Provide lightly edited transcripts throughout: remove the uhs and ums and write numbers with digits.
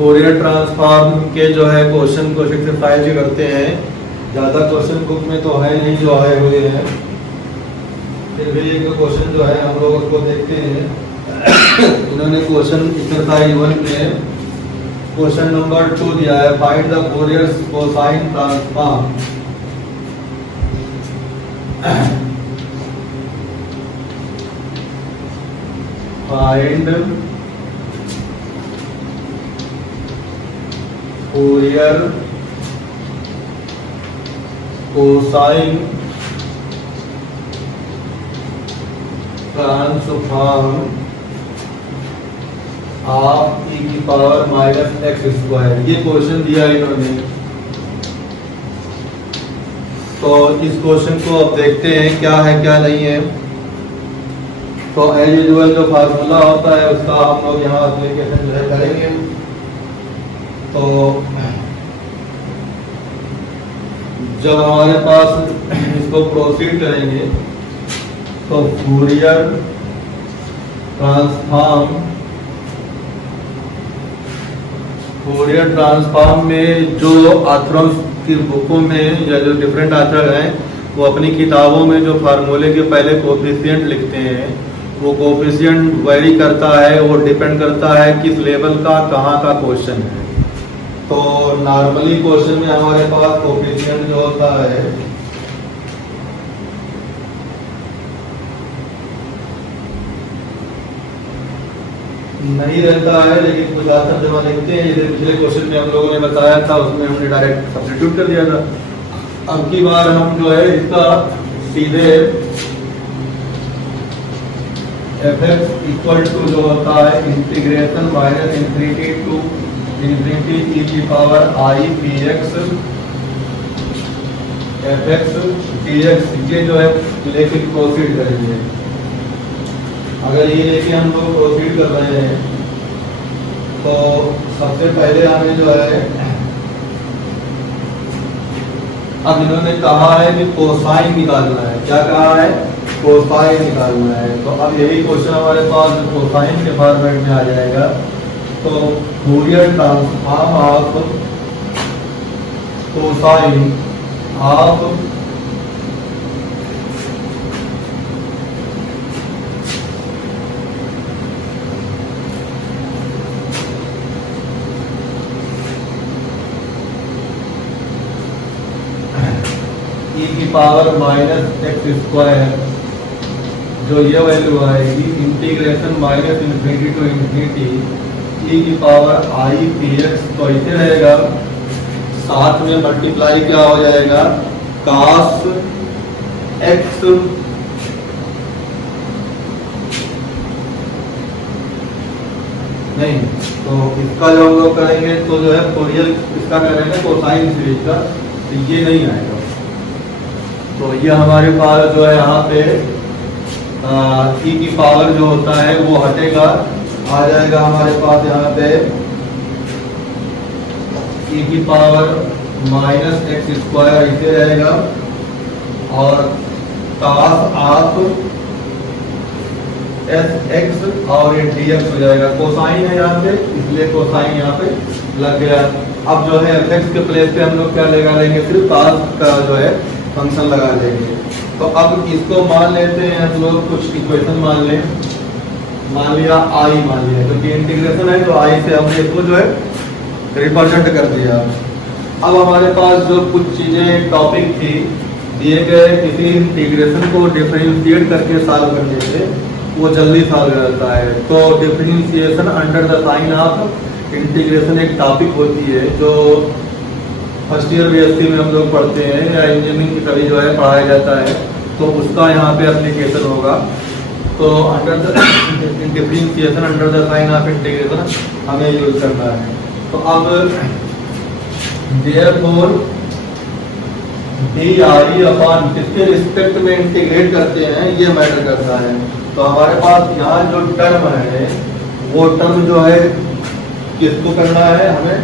Fourier transform के जो है क्वेश्चन को सिक्सटीफाई जो करते हैं, ज़्यादा क्वेश्चन बुक में तो है नहीं जो आए हुए हैं, फिर भी एक क्वेश्चन जो है हम लोग उसको देखते हैं। इन्होंने क्वेश्चन एक्सरसाइज 1 में क्वेश्चन नंबर 2 दिया है, find the Fourier cosine transform. Find Fourier cosine transform of e की पावर माइनस एक्स स्क्वायर। ये क्वेश्चन दिया इन्होंने, तो इस क्वेश्चन को अब देखते हैं क्या है क्या नहीं है। तो एज यूजुअल जो फार्मूला होता है उसका हम लोग यहाँ एप्लीकेशन जो है करेंगे। तो जब हमारे पास इसको प्रोसीड करेंगे तो फोरियर ट्रांसफॉर्म में जो ऑथरों की बुकों में या जो डिफरेंट ऑथर हैं वो अपनी किताबों में जो फार्मूले के पहले कोफिशिएंट लिखते हैं, वो कोफिशिएंट वेरी करता है, वो डिपेंड करता है किस लेवल का कहाँ का क्वेश्चन है। तो नॉर्मली क्वेश्चन में हमारे पास कोफिशिएंट जो होता है नहीं रहता है, लेकिन कुछ आंसर जब लिखते हैं, जैसे पिछले क्वेश्चन में हम लोगों ने बताया था उसमें हमने डायरेक्ट सब्स्टिट्यूट कर दिया था। अब की बार हम जो है इसका सीधे fx इक्वल टू जो होता है integration minus infinity to infinity e की power i px fx dx, ये जो है लेके प्रोसीड करेंगे। अगर ये लेके हम लोग प्रोसीड कर रहे हैं तो सबसे पहले हमें जो है, अब इन्होंने कहा है कि कोसाइन निकालना है। क्या कहा है? कोसाइन निकालना है। तो अब यही क्वेश्चन हमारे पास कोसाइन के फॉर्मेट में आ जाएगा। तो Fourier transform of cosine of e की पावर माइनस एक्स स्क्वायर, जो ये वैल्यू आएगी integration minus infinity to infinity e की पावर i px, तो इसे रहेगा साथ में मल्टीप्लाई क्या हो जाएगा cos x नहीं, तो इसका जो हम लोग करेंगे तो जो है फोरियर इसका करेंगे कोसाइन सीरीज का, तो ये नहीं आएगा। तो ये हमारे पास जो है यहाँ पे e की पावर जो होता है वो हटेगा, आ जाएगा हमारे पास यहाँ पे e की पावर माइनस एक्स स्क्वायर इसे रहेगा और cos ऑफ एस एक्स और ये dx हो जाएगा। कोसाइन है यहाँ पे, इसलिए कोसाइन यहाँ पे लग गया। अब जो है fx के प्लेस पे हम लोग क्या लगा लेंगे, सिर्फ cos का जो है फंक्शन लगा लेंगे। तो अब इसको मान लेते हैं हम लोग, कुछ इक्वेशन मान लें, मान लिया i मान लिया, क्योंकि इंटीग्रेशन है तो i से हमने इसको जो है रिप्रेजेंट कर दिया। अब हमारे पास जो कुछ चीजें टॉपिक थी, दिए गए किसी इंटीग्रेशन को डिफरेंशिएट करके सॉल्व करने से वो जल्दी सॉल्व रहता है। तो differentiation under the sign of integration एक टॉपिक होती है जो फर्स्ट ईयर बीएससी में हम लोग पढ़ते हैं या इंजीनियरिंग की कभी जो है पढ़ाया जाता है, तो उसका यहाँ पे एप्लीकेशन होगा। तो under the differentiation under the sign of integration हमें यूज करना है। तो अब देयरफॉर डी अपॉन किसके रिस्पेक्ट में इंटीग्रेट करते हैं ये मैटर करता है। तो हमारे पास यहाँ जो टर्म है वो टर्म जो है किसको करना है, हमें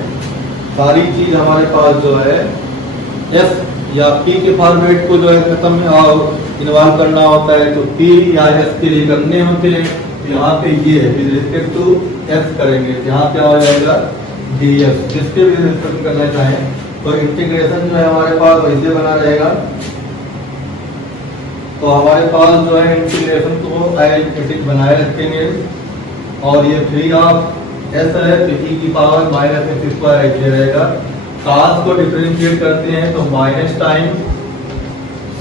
सारी चीज हमारे पास जो है एस या पी के फॉर्मेट को जो है खत्म इन्वॉल्व करना होता है, तो पी या एस के लिए करने होते हैं। तो यहाँ पे ये है विद रिस्पेक्ट टू एस करेंगे, यहाँ क्या हो जाएगा dx, जिसके भी रिलेशन करना चाहें तो इंटीग्रेशन जो है हमारे पास वैसे बना रहेगा। तो हमारे पास जो है इंटीग्रेशन को आइडेंटिटी बनाए रखेंगे और ये 3 है तो e की पावर माइनस एक्स स्क्वायर ऐसे रहेगा। cos को डिफरेंशिएट करते हैं तो माइनस टाइम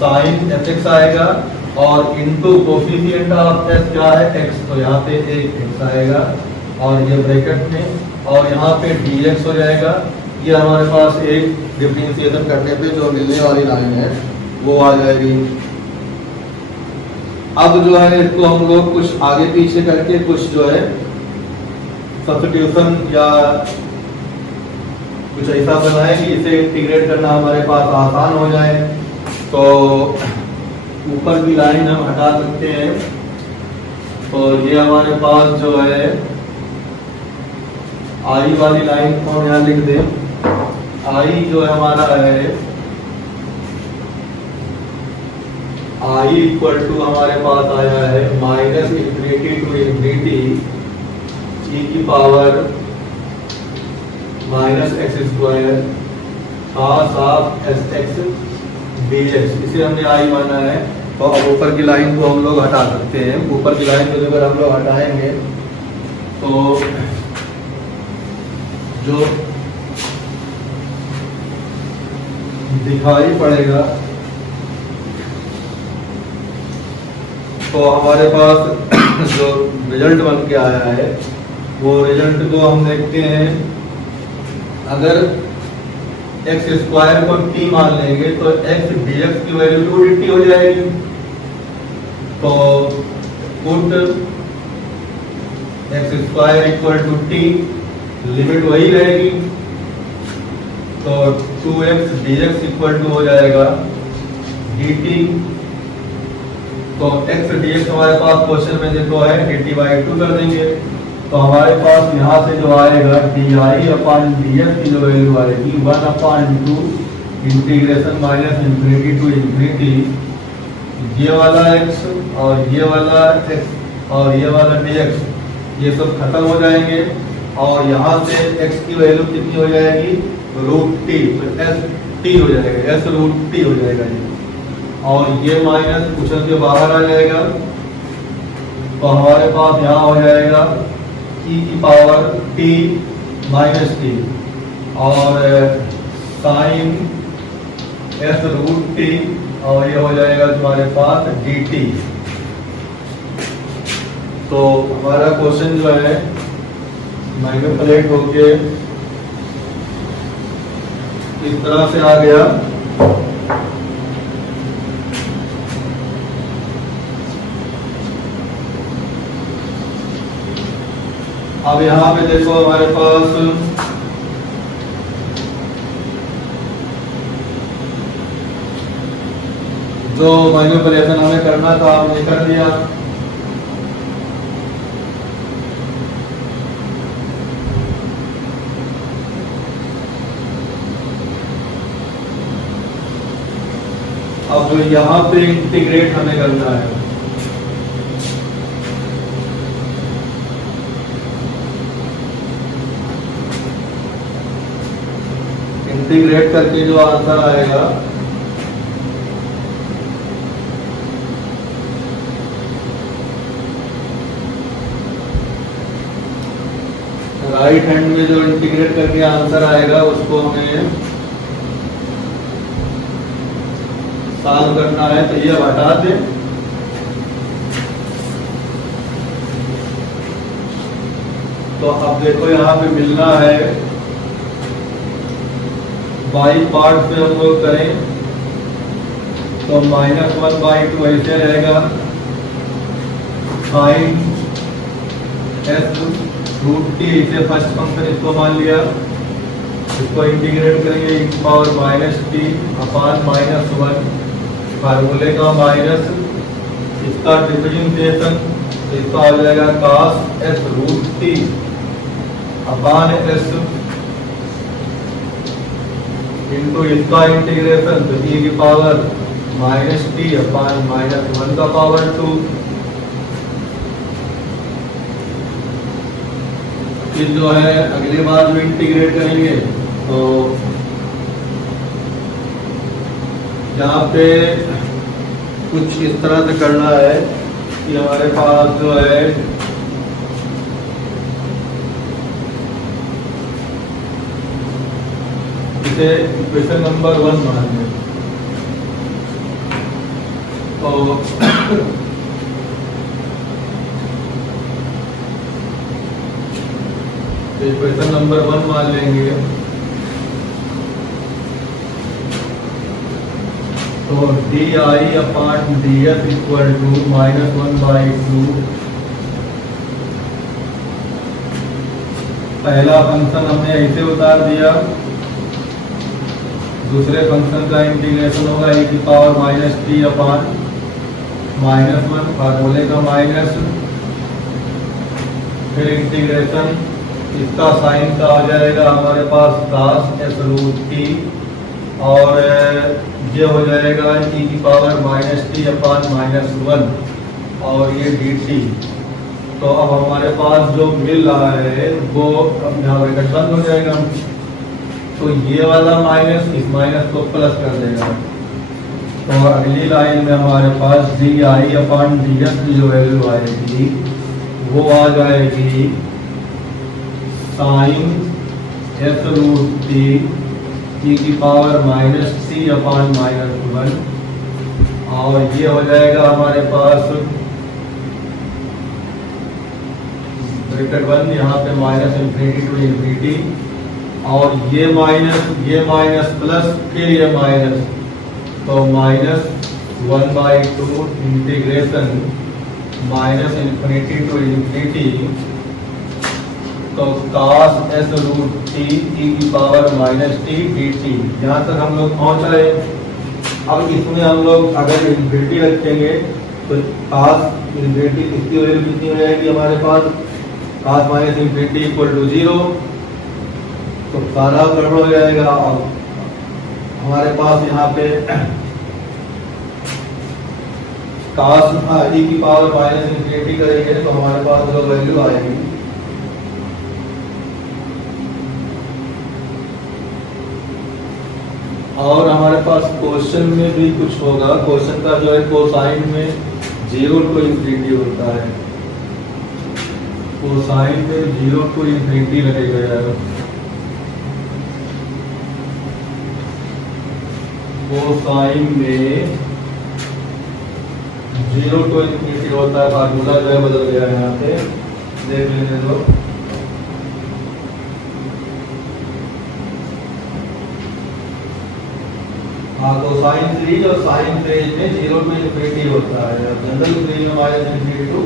साइन fx आएगा और इनटू कोफिशिएंट ऑफ s क्या है x, तो यहाँ पे एक x आएगा और ये ब्रैकेट में और यहाँ पे dx हो जाएगा। ये हमारे पास एक डिफरेंशिएशन करने पे जो मिलने वाली लाइन है वो आ जाएगी। अब जो है इसको हम लोग कुछ आगे पीछे करके कुछ जो है सब्स्टिट्यूशन या कुछ ऐसा बनाए कि इसे इंटीग्रेट करना हमारे पास आसान हो जाए। तो ऊपर की लाइन हम हटा सकते हैं। तो ये हमारे पास जो है आई वाली लाइन को हम यहाँ लिख दें। आई जो है हमारा है आई इक्वल टू हमारे पास आया है माइनस इंफिनिटी टू इंफिनिटी ई की power minus x square cos of S x dx, इसे हमने आई माना है। तो अब ऊपर की लाइन को हम लोग हटा सकते हैं। ऊपर की लाइन को अगर हम लोग हटाएंगे तो जो दिखाई पड़ेगा तो हमारे पास जो रिजल्ट बन के आया है वो रिजल्ट को हम देखते हैं। अगर एक्स स्क्वायर को t मान लेंगे तो x dx की वैल्यू 2dt हो जाएगी। तो put x square equal to t, limit वही रहेगी तो 2x dx इक्वल टू हो जाएगा dt। तो x dx हमारे पास क्वेश्चन में देखो है dt/2 कर देंगे तो हमारे पास यहाँ से जो आएगा di/dx की जो वैल्यू आएगी 1/2 integration minus infinity to infinity ये वाला x और ये वाला x और ये वाला dx, ये सब खत्म हो जाएंगे और यहाँ से x की वैल्यू कितनी हो जाएगी √t, तो s t हो जाएगा, s√t हो जाएगा ये। और ये माइनस क्वेश्चन के बाहर आ जाएगा तो हमारे पास यहाँ हो जाएगा e की पावर t माइनस t और साइन s√t और ये हो जाएगा तुम्हारे पास dt। तो हमारा क्वेश्चन जो है मैनिपुलेट होके इस तरह से आ गया। अब यहाँ पे देखो हमारे पास जो मैनिपुलेशन हमें करना था हमने कर दिया। अब यहाँ पे इंटीग्रेट हमें करना है। इंटीग्रेट करके जो आंसर आएगा राइट हैंड में जो इंटीग्रेट करके आंसर आएगा उसको हमें सॉल्व करना है। तो ये हटा दें तो अब देखो यहाँ पे मिलना है बाई पार्ट पे हम लोग करें तो -1/2 ऐसे रहेगा साइन s√t, इसे फर्स्ट फंक्शन इसको मान लिया। इसको इंटीग्रेट करेंगे e पावर -t/-1 फार्मूले का माइनस इसका डिफरेंशिएशन तो इसका आ जाएगा cos s√t/s इनटू इसका इंटीग्रेशन तो e की पावर -t/-1 का पावर 2। फिर जो है अगली बार जो इंटीग्रेट करेंगे तो यहाँ पे कुछ इस तरह से करना है कि हमारे पास जो है इसे इक्वेशन नंबर 1 मान लें। तो इक्वेशन नंबर 1 मान लेंगे। तो d I upon d f equal to -1/2। पहला फंक्शन हमने ऐसे उतार दिया, दूसरे फंक्शन का इंटीग्रेशन होगा e की पावर -t अपॉन -1, फार्मूले का माइनस, फिर इंटीग्रेशन इसका साइन का आ जाएगा हमारे पास cos s रूट t, और ये हो जाएगा e की पावर -t अपॉन -1 और ये dt। तो अब हमारे पास जो मिल रहा है वो अब यहाँ ब्रैकेट बंद हो जाएगा, तो ये वाला माइनस इस माइनस को प्लस कर देगा। तो अगली लाइन में हमारे पास डी आई अपॉन डी एस की जो वैल्यू आएगी वो आ जाएगी sine S root T E की पावर -t अपॉन -1, और ये हो जाएगा हमारे पास ब्रैकेट बंद, यहाँ पे -∞ टू इन्फिनिटी, और ये माइनस प्लस फिर ये माइनस, तो -1/2 इंटीग्रेशन -∞ टू इन्फिनिटी, तो cos s रूट t e की पावर -t dt। यहाँ तक हम लोग पहुँच रहे। अब इसमें हम लोग अगर इन्फिनिटी रखेंगे तो cos इन्फिनिटी इसकी वैल्यू कितनी हो जाएगी हमारे पास, cos -∞ इक्वल टू 0, तो सारा गड़बड़ हो जाएगा। और हमारे पास यहाँ पे cos e की पावर -∞ करेंगे तो हमारे पास जो वैल्यू आएगी और हमारे पास क्वेश्चन में भी कुछ होगा। क्वेश्चन का जो है कोसाइन में 0 टू इन्फिनिटी होता है, कोसाइन में 0 टू इन्फिनिटी लगेगा यार। कोसाइन में 0 टू इन्फिनिटी होता है, फार्मूला जो है बदल गया है, यहाँ पे देख लेने दो। हाँ, तो साइन सीरीज और साइन सीरीज में 0 टू इन्फिनिटी होता है, जनरल सीरीज में -∞ टू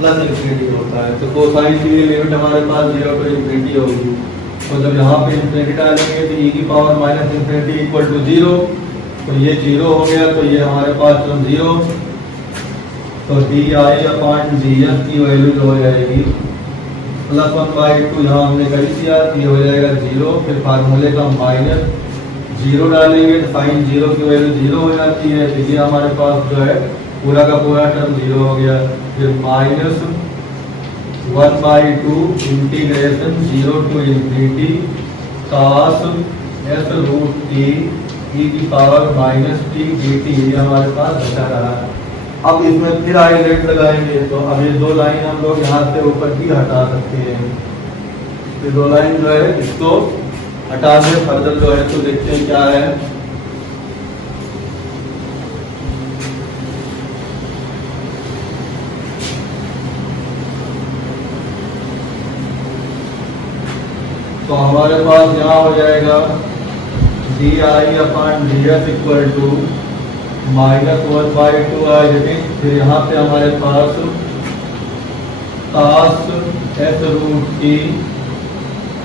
+∞ होता है। तो कोसाइन की लिमिट हमारे पास 0 टू इन्फिनिटी होगी, तो जब यहाँ पे इन्फिनिटी डालेंगे तो e की पावर -∞ इक्वल टू 0, तो ये 0 हो गया, तो ये हमारे पास जो 0, तो डी आई अपॉन डी एफ की वैल्यू जो हो जाएगी +1/2, यहाँ हमने कर दिया, ये हो जाएगा 0, फिर फार्मूले का माइनस 0 डालेंगे तो साइन 0 की वैल्यू 0 हो जाती है, तो ये हमारे पास जो है पूरा का पूरा टर्म 0 हो गया। फिर -1/2 integration 0 to infinity cos s रूट t e की पावर -t dt, ये हमारे पास बचा रहा है। अब इसमें फिर हाईलाइट लगाएंगे, तो अब ये दो लाइन हम लोग यहाँ से ऊपर की हटा सकते हैं। ये दो लाइन जो है इसको हटा दे, फर्दर जो है तो देखते हैं क्या है। तो हमारे पास यहाँ हो जाएगा d I upon d f equal to -1/2 आएगी। फिर यहाँ पे हमारे पास cos s रूट t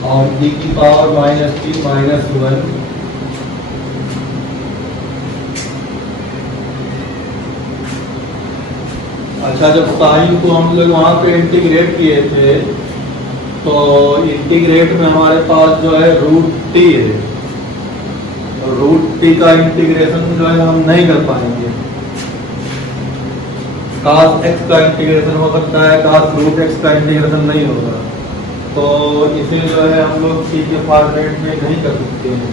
और e की पावर -t -1, अच्छा जब साइन को हम लोग वहाँ पे इंटीग्रेट किए थे तो इंटीग्रेट में हमारे पास जो है √t है, √t का इंटीग्रेशन जो है हम नहीं कर पाएंगे। cos x का इंटीग्रेशन हो सकता है, cos √x का इंटीग्रेशन नहीं होगा। तो तो इसे जो है हम लोग टी के फॉर्मेट में नहीं कर सकते हैं।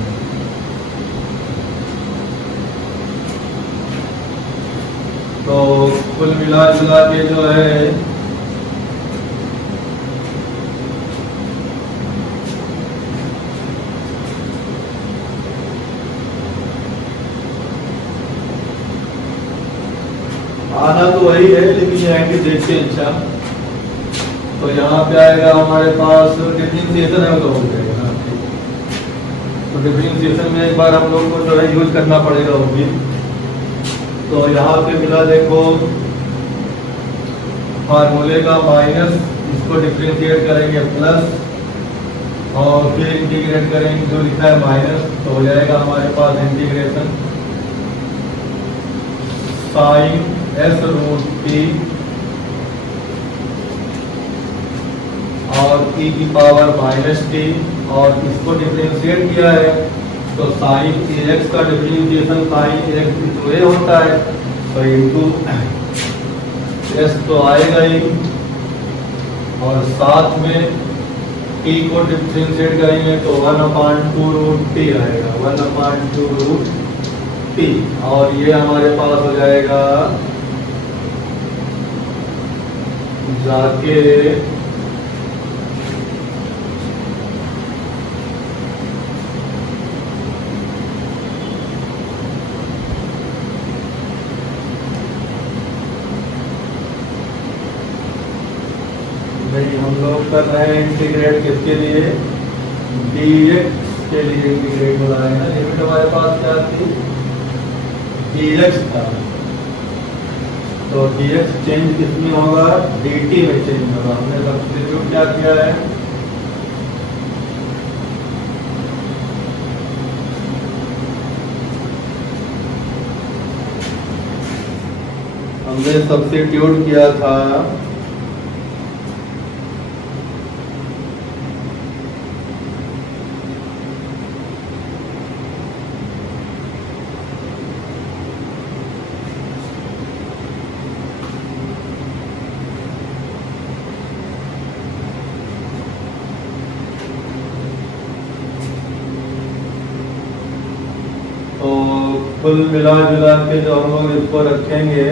तो कुल मिला जुला के जो है आना तो वही है, लेकिन ये है कि देखते हैं। अच्छा, तो यहाँ पे आएगा हमारे पास डिफरेंशिएशन है तो हो जाएगा ना। तो डिफरेंशिएशन में एक बार हम लोग को जो है यूज करना पड़ेगा होगी। तो यहाँ पे मिला देखो फार्मूले का माइनस, इसको डिफरेंशिएट करेंगे प्लस, और फिर इंटीग्रेट करेंगे जो लिखा है माइनस, तो हो जाएगा हमारे पास integration sine S root T और e की पावर माइनस टी, और इसको डिफरेंशिएट किया है तो साइन एक्स का differentiation sine X into A होता है, तो इंटू एस तो आएगा ही, और साथ में t को डिफरेंशिएट करेंगे तो 1/2 रूट टी आएगा, 1/2 रूट टी, और ये हमारे पास हो जाएगा जाके नहीं, हम लोग कर रहे हैं इंटीग्रेट किसके लिए, dx के लिए इंटीग्रेट हो रहा है ना। लिमिट हमारे पास क्या थी, dx था, तो dx चेंज किसमें होगा, dt में चेंज होगा। हमने सब्स्टिट्यूट क्या किया है, हमने सब्स्टिट्यूट किया था कुल मिला जुला के जो हम लोग इसको रखेंगे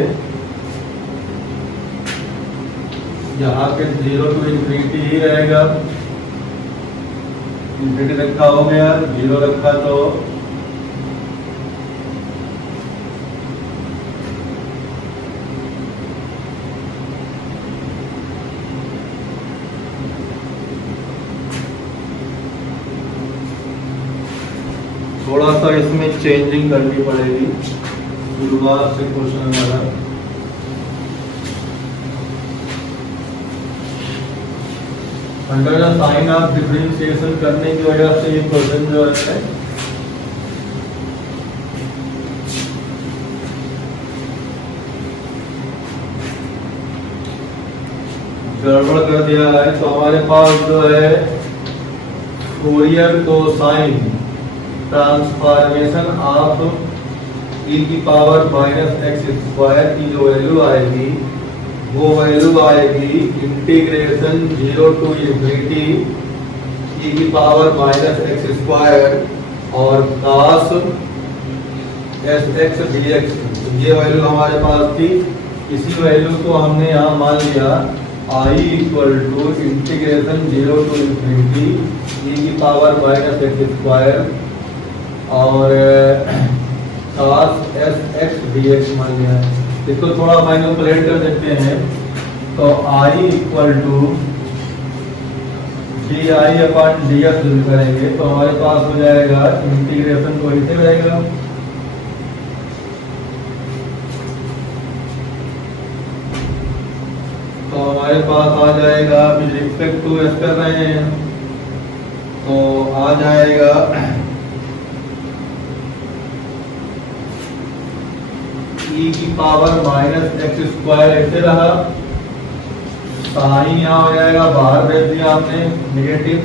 यहाँ पे 0 to इंफिनिटी ही रहेगा। इंफिनिटी रखा हो गया, 0 रखा तो थोड़ा सा इसमें चेंजिंग करनी पड़ेगी शुरुआत से क्वेश्चन वाला। Under the sign of differentiation करने की वजह से ये क्वेश्चन जो है गड़बड़ कर दिया है। तो हमारे पास जो है Fourier cosine transformation of e की पावर -x² की जो वैल्यू आएगी वो वैल्यू आएगी इंटीग्रेशन 0 to इंफिनिटी e की पावर -x² और cos sx dx। ये वैल्यू हमारे पास थी, इसी वैल्यू को हमने यहाँ मान लिया i = integration 0 to infinity e की पावर -x² और cos sx dx मान लिया। इसको थोड़ा मैनिपुलेट कर देते हैं तो i = di/dx करेंगे तो हमारे पास हो जाएगा इंटीग्रेशन को ऐसे रहेगा तो हमारे पास आ जाएगा, विद रिस्पेक्ट टू s कर रहे हैं तो आ जाएगा e की पावर -x² ऐसे रहा, साइन यहाँ हो जाएगा, बाहर भेज दिया हमने नेगेटिव,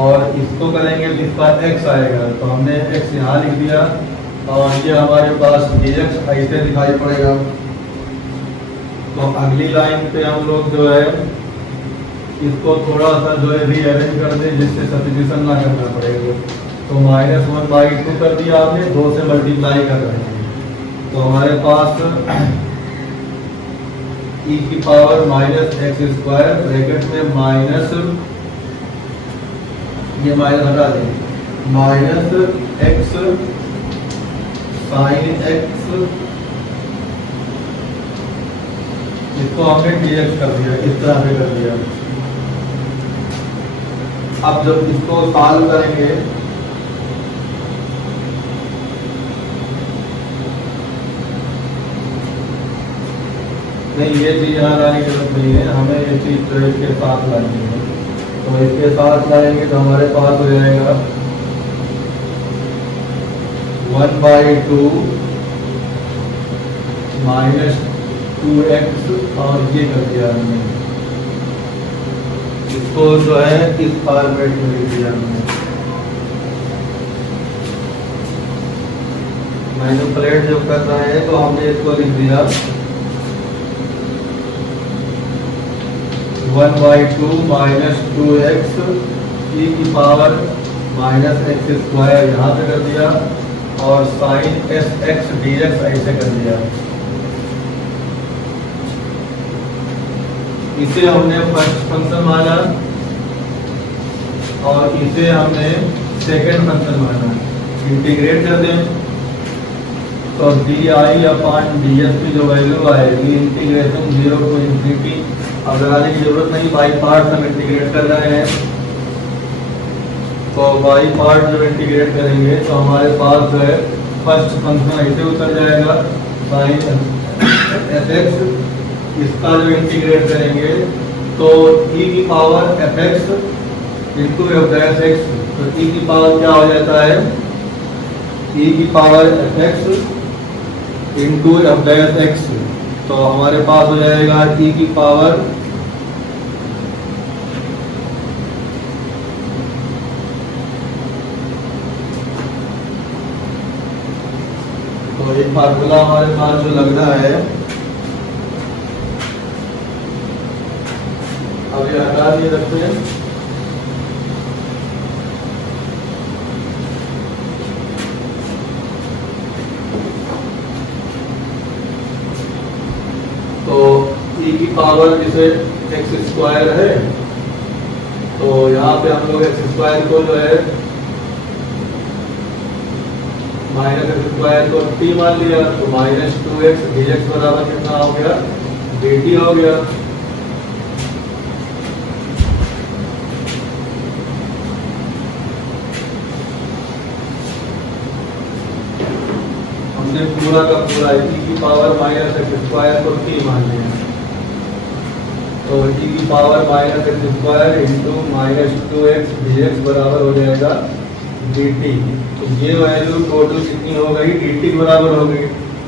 और इसको करेंगे तो इसका x आएगा तो हमने x यहाँ लिख दिया, और ये हमारे पास dx ऐसे दिखाई पड़ेगा। तो अगली लाइन पे हम लोग जो है इसको थोड़ा सा जो है रीअरेंज कर दे जिससे सब्स्टिट्यूशन ना करना पड़ेगा। तो -1/2 कर दिया आपने, 2 से मल्टीप्लाई कर रहे हैं तो हमारे पास e की पावर -x² ब्रैकेट में माइनस, ये माइनस हटा दें, -x sin x, इसको हमने dx कर दिया, इस तरह से कर दिया। अब जब इसको सॉल्व करेंगे नहीं, ये चीज यहाँ लाने की जरूरत नहीं है, हमें ये चीज तो इसके साथ लानी है। तो इसके साथ लाएंगे तो हमारे पास हो जाएगा 1/2 -2x, और ये कर दिया हमने, इसको जो है इस फॉर्मेट में लिख दिया हमने। मैनिपुलेट जब कर रहे हैं तो हमने इसको लिख दिया 1/2 -2x e की पावर -x² यहाँ पे कर दिया, और sin sx dx ऐसे कर दिया। इसे हमने फर्स्ट फंक्शन माना और इसे हमने सेकंड फंक्शन माना। इंटीग्रेट कर दें तो di/ds की जो वैल्यू आएगी इंटीग्रेशन 0 to ∞, अब लगाने की जरूरत नहीं, बाई पार्ट हम इंटीग्रेट कर रहे हैं। तो बाई पार्ट जब इंटीग्रेट करेंगे तो हमारे पास जो है फर्स्ट फंक्शन ऐसे उतर जाएगा sin fx, इसका जो इंटीग्रेट करेंगे तो e की पावर fx इंटू f'(x), तो e की पावर क्या हो जाता है, e की पावर fx इंटू f'(x), तो हमारे पास हो जाएगा e की पावर तो एक फार्मूला हमारे पास जो लग रहा है, अब ये हटा दिए रखते हैं। तो e की पावर जिसे x² है, तो यहाँ पे हम लोग x² को जो है -x² को t मान लिया, तो -2x dx बराबर कितना हो गया, dt हो गया। हमने पूरा का पूरा e की पावर -x² को t मान लिया, तो e की power -x² into -2x dx बराबर हो जाएगा dt। तो ये वैल्यू टोटल कितनी हो गई, dt बराबर हो गई,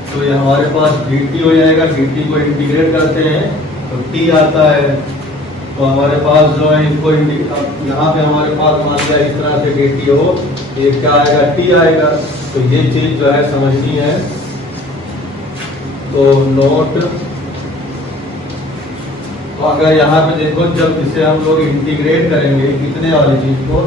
तो ये हमारे पास dt हो जाएगा। dt को इंटीग्रेट करते हैं तो t आता है, तो हमारे पास जो है इसको यहाँ पे हमारे पास मान लिया इस तरह से dt हो, ये क्या आएगा, t आएगा। तो ये चीज जो है समझनी है, तो नोट, तो अगर यहाँ पे देखो जब इसे हम लोग इंटीग्रेट करेंगे कितने वाली चीज को,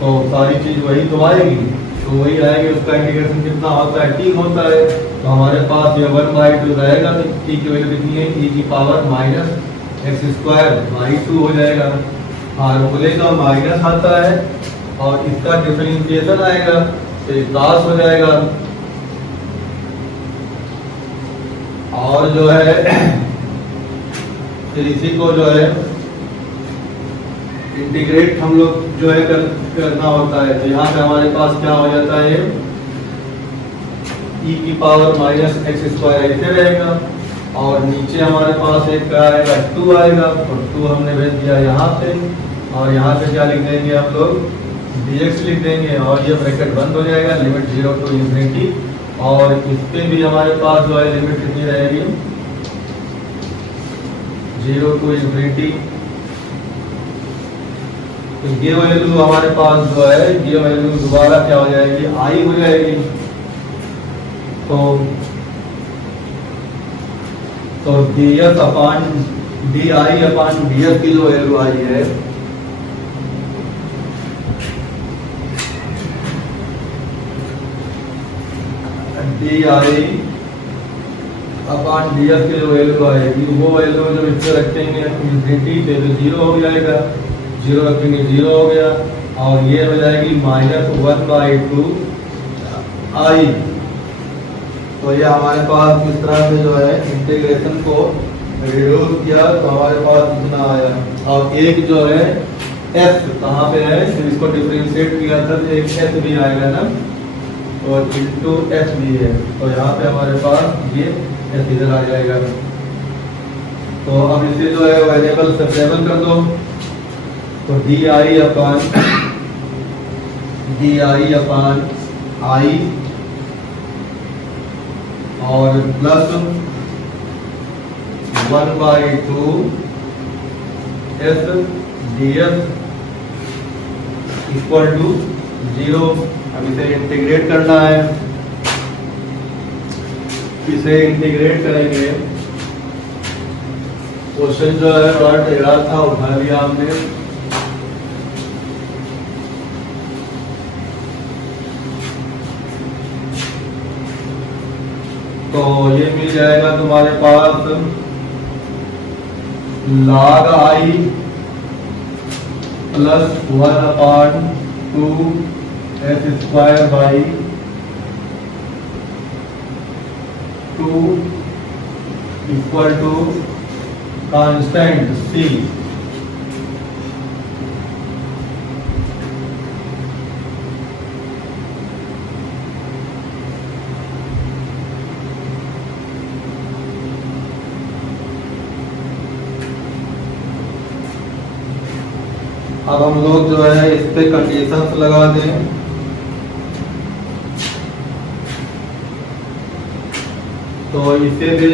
तो सारी चीज वही तो आएगी, तो वही आएगी, उसका इंटीग्रेशन कितना होता है, t होता है। तो हमारे पास ये 1/2 रहेगा, तो t की वैल्यू कितनी है, e की पावर -x² हो जाएगा। फार्मूले का माइनस आता है और इसका डिफरेंशिएशन आएगा तो ये प्लस हो जाएगा। और जो है फिर इसी को जो है इंटीग्रेट हम लोग जो है करना होता है, तो यहाँ पे हमारे पास क्या हो जाता है, e की पावर -x² ऐसे रहेगा, और नीचे हमारे पास एक क्या आएगा, 2 आएगा, और 2 हमने भेज दिया यहाँ पे, और यहाँ पे क्या लिख देंगे हम लोग, dx लिख देंगे, और ये ब्रैकेट बंद हो जाएगा, लिमिट 0 to ∞। और इस पे भी हमारे पास जो है लिमिट कितनी रहेगी, 0 to ∞। तो ये वैल्यू हमारे पास जो है, ये वैल्यू दोबारा क्या हो जाएगी, आई हो जाएगी। तो ds upon D I upon d F की जो वैल्यू आई है D I upon d F की जो वैल्यू आएगी वो वैल्यू जब इससे रखेंगे इंफिनिटी पे तो जीरो हो जाएगा, जीरो रखेंगे जीरो हो गया, और ये हो जाएगी -1/2 आई। तो ये हमारे पास इस तरह से जो है इंटीग्रेशन को रिड्यूस किया तो हमारे पास इतना आया। और एक जो है एस कहाँ पे है, जब इसको डिफरेंशिएट किया था तो एक एस भी आएगा ना, और इंटू एस भी है, तो यहाँ पे हमारे पास ये एस इधर आ जाएगा। तो अब इसे जो है वेरिएबल सेपरेबल कर दो, तो डी आई अपॉन आई और plus 1/2 s d s equal to 0। अब इसे इंटीग्रेट करना है, इसे इंटीग्रेट करेंगे। क्वेश्चन जो है बड़ा टेढ़ा था, उठा लिया हमने। तो ये मिल जाएगा तुम्हारे पास log I plus 1/2 S square by 2 equal to constant C. अब हम लोग जो है इस पे कंडीशंस लगा दें। तो इसे भी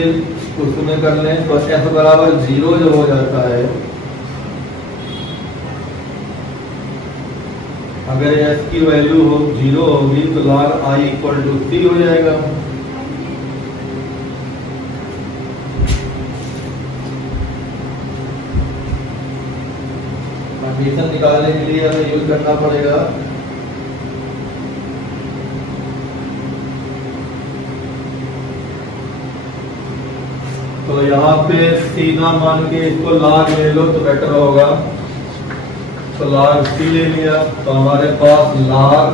उसमें कर लें, तो f बराबर 0 जो हो जाता है, अगर s की वैल्यू हो 0 होगी तो log i equal to c हो जाएगा। कंडीशन निकालने के लिए हमें यूज करना पड़ेगा तो यहाँ पे सीधा मान के इसको log ले लो तो बेटर होगा। तो log c ले लिया तो हमारे पास log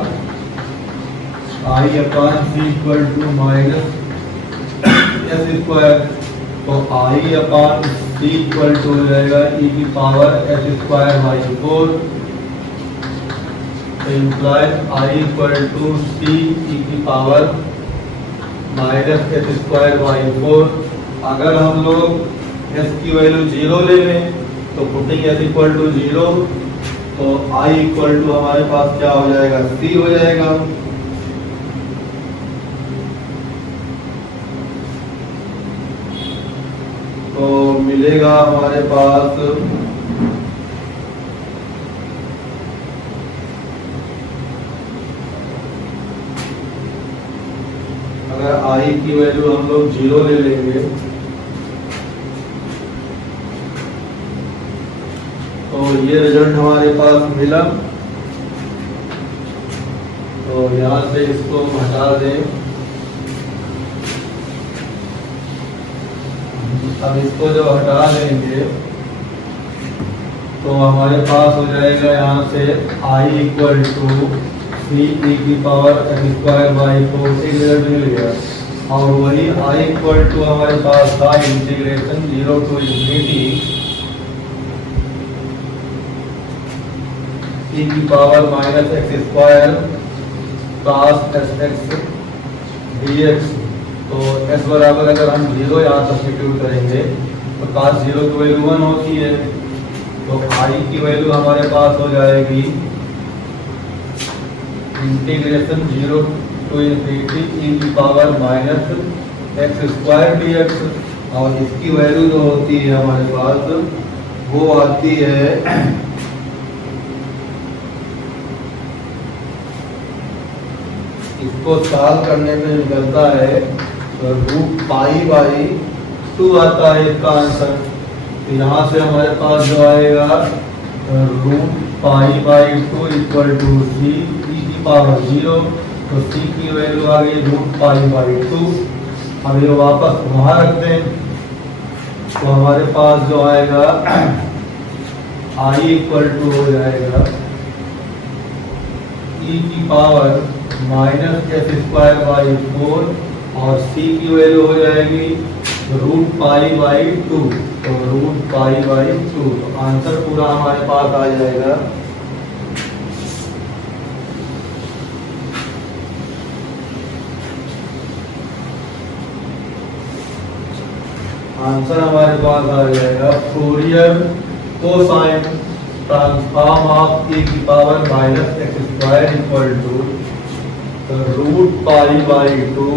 i upon c equal to minus s square. तो i upon c equal to हो जाएगा e की पावर s स्क्वायर बाई 4। तो implies i equal to c e की power minus s square by 4। अगर हम लोग s की वैल्यू 0 ले लें तो पुटिंग s इक्वल टू 0 तो i इक्वल टू हमारे पास क्या हो जाएगा, c हो जाएगा। तो मिलेगा हमारे पास अगर i की वैल्यू हम लोग 0 ले लेंगे तो ये रिजल्ट हमारे पास मिला। तो यहाँ से इसको हटा दें। अब इसको जब हटा देंगे तो हमारे पास हो जाएगा यहाँ से i equal to C E की पावर एस स्क्वायर बाई 4 एक रिजल्ट मिल गया। और वही i इक्वल टू हमारे पास था इंटीग्रेशन 0 टू इंफिनिटी e की पावर माइनस एक्स स्क्वायर कास एस एक्स डी एक्स। तो s बराबर अगर हम 0 यहाँ सब्स्टिट्यूट करेंगे तो cos 0 की वैल्यू 1 होती है। तो i की वैल्यू हमारे पास हो जाएगी इंटीग्रेशन 0 टू इंफिनिटी e की power minus x square D x. और इसकी वैल्यू जो होती है हमारे पास वो आती है इसको सॉल्व करने में निकलता है तो √π/2 आता है इसका आंसर। तो यहाँ से हमारे पास जो आएगा root pi by 2 equal to C E की पावर 0। तो सी की वैल्यू आ गई रूट पाई बाई 2। अब ये वापस वहाँ रख दें तो हमारे पास जो आएगा आई इक्वल टू हो जाएगा ई की power minus s square by 4 और सी की वैल्यू हो जाएगी रूट पाई बाई 2। तो रूट पाई बाई 2, तो आंसर पूरा हमारे पास आ जाएगा Fourier cosine transform of e की power minus x square equal to root pi by 2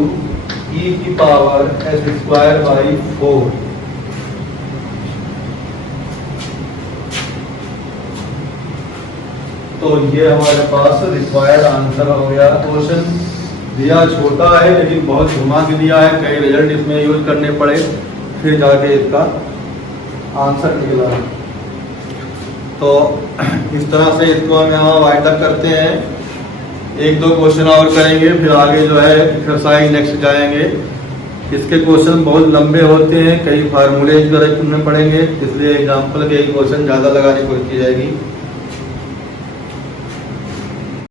e की पावर एस स्क्वायर बाई 4। तो ये हमारे पास रिक्वायर्ड आंसर हो गया। क्वेश्चन दिया छोटा है लेकिन बहुत घुमा के दिया है, कई रिजल्ट इसमें यूज करने पड़े फिर जाके इसका आंसर निकला। तो इस तरह से इसको हम यहाँ वाइंड अप करते हैं। एक दो क्वेश्चन और करेंगे फिर आगे जो है एक्सरसाइज नेक्स्ट जाएंगे। इसके क्वेश्चन बहुत लंबे होते हैं, कई फार्मूले करने पड़ेंगे, इसलिए एग्जाम्पल के क्वेश्चन ज़्यादा लगाने की कोशिश की जाएगी।